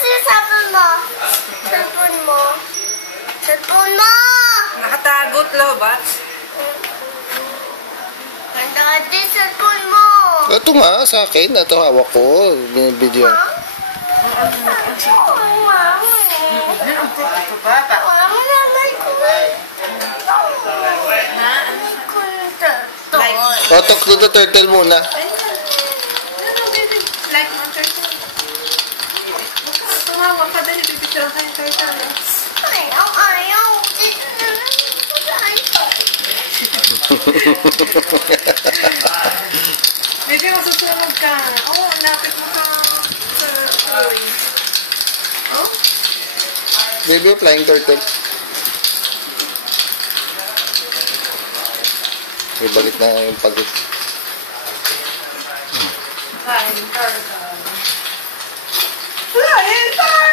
cellphone mo? Cellphone mo? Cellphone mo! Nakatagot lobat. Ganda ka din cellphone mo. Ito nga, sa akin. Ito hawak ko. Binibideo. O, talk to the turtle muna. Like mo turtle. Tumawag ka dali, pipicture ka yung turtle. Ayaw. Baby, masusunod ka. Oo, lapit mo ka sa toy. Oh? Baby, flying turtle. May balik na yung pagod. Flying turtle. Flying turtle!